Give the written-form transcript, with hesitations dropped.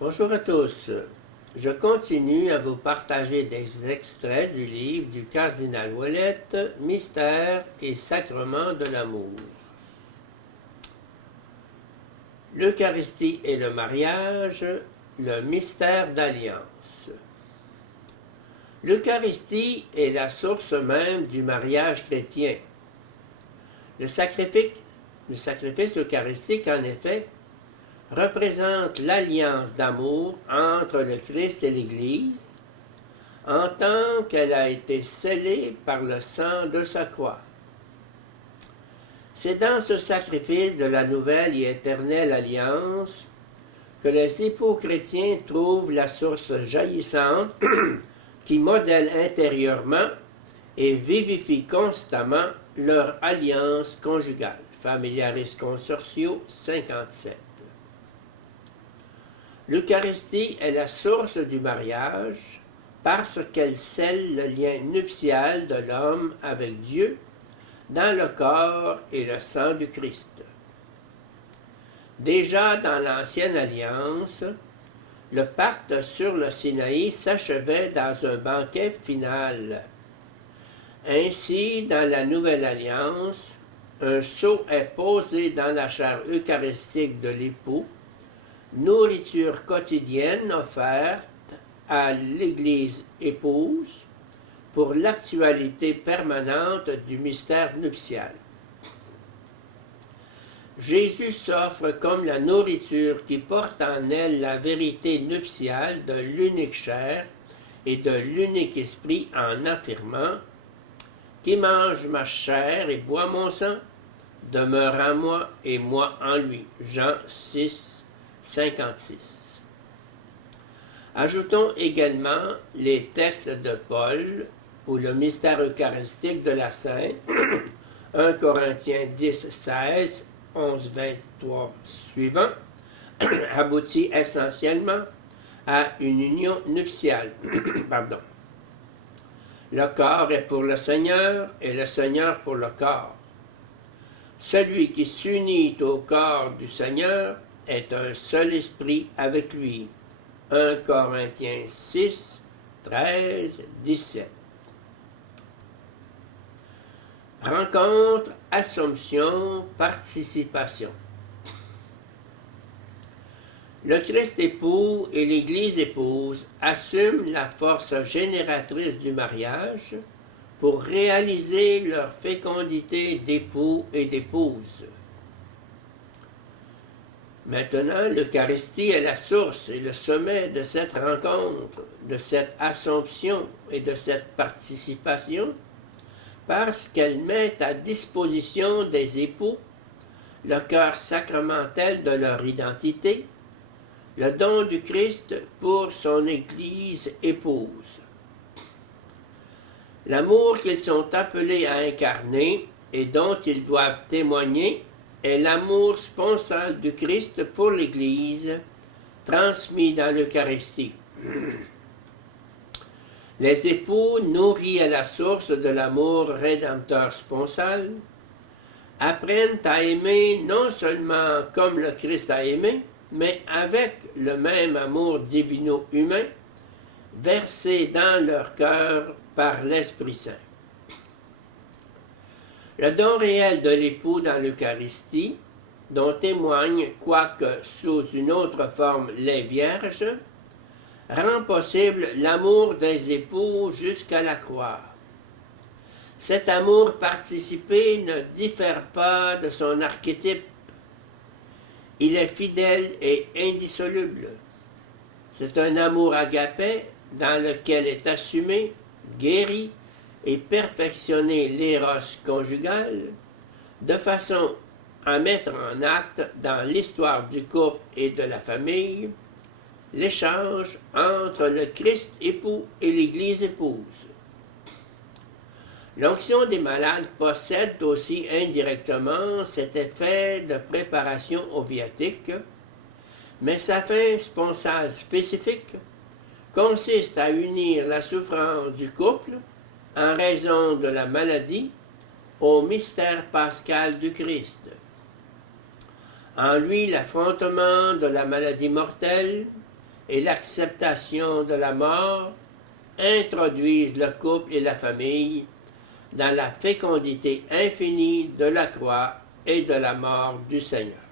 Bonjour à tous. Je continue à vous partager des extraits du livre du cardinal Ouellette, Mystère et sacrement de l'amour. L'Eucharistie et le mariage, le mystère d'alliance. L'Eucharistie est la source même du mariage chrétien. Le sacrifice eucharistique, en effet, représente l'alliance d'amour entre le Christ et l'Église, en tant qu'elle a été scellée par le sang de sa croix. C'est dans ce sacrifice de la nouvelle et éternelle alliance que les époux chrétiens trouvent la source jaillissante qui modèle intérieurement et vivifie constamment leur alliance conjugale. Familiaris Consortio 57. L'Eucharistie est la source du mariage parce qu'elle scelle le lien nuptial de l'homme avec Dieu dans le corps et le sang du Christ. Déjà dans l'Ancienne Alliance, le pacte sur le Sinaï s'achevait dans un banquet final. Ainsi, dans la Nouvelle Alliance, un sceau est posé dans la chair eucharistique de l'époux, nourriture quotidienne offerte à l'Église épouse pour l'actualité permanente du mystère nuptial. Jésus s'offre comme la nourriture qui porte en elle la vérité nuptiale de l'unique chair et de l'unique esprit en affirmant « Qui mange ma chair et boit mon sang demeure en moi et moi en lui. » Jean 6, 56. Ajoutons également les textes de Paul ou le mystère eucharistique de la Sainte, 1 Corinthiens 10, 16, 11, 23 suivant, aboutit essentiellement à une union nuptiale. Pardon. Le corps est pour le Seigneur et le Seigneur pour le corps. Celui qui s'unit au corps du Seigneur est un seul esprit avec lui. 1 Corinthiens 6, 13, 17. Rencontre, assomption, participation. Le Christ époux et l'Église épouse assument la force génératrice du mariage pour réaliser leur fécondité d'époux et d'épouse. Maintenant, l'Eucharistie est la source et le sommet de cette rencontre, de cette assomption et de cette participation, parce qu'elle met à disposition des époux le cœur sacramentel de leur identité, le don du Christ pour son Église épouse. L'amour qu'ils sont appelés à incarner et dont ils doivent témoigner est l'amour sponsal du Christ pour l'Église, transmis dans l'Eucharistie. Les époux, nourris à la source de l'amour rédempteur sponsal, apprennent à aimer non seulement comme le Christ a aimé, mais avec le même amour divino-humain, versé dans leur cœur par l'Esprit Saint. Le don réel de l'époux dans l'Eucharistie, dont témoignent, quoique sous une autre forme, les vierges, rend possible l'amour des époux jusqu'à la croix. Cet amour participé ne diffère pas de son archétype. Il est fidèle et indissoluble. C'est un amour agapé dans lequel est assumé, guéri et perfectionné l'éros conjugal, de façon à mettre en acte dans l'histoire du couple et de la famille l'échange entre le Christ époux et l'Église épouse. L'onction des malades possède aussi indirectement cet effet de préparation au viatique, mais sa fin sponsale spécifique consiste à unir la souffrance du couple en raison de la maladie au mystère pascal du Christ. En lui, l'affrontement de la maladie mortelle et l'acceptation de la mort introduisent le couple et la famille dans la fécondité infinie de la croix et de la mort du Seigneur.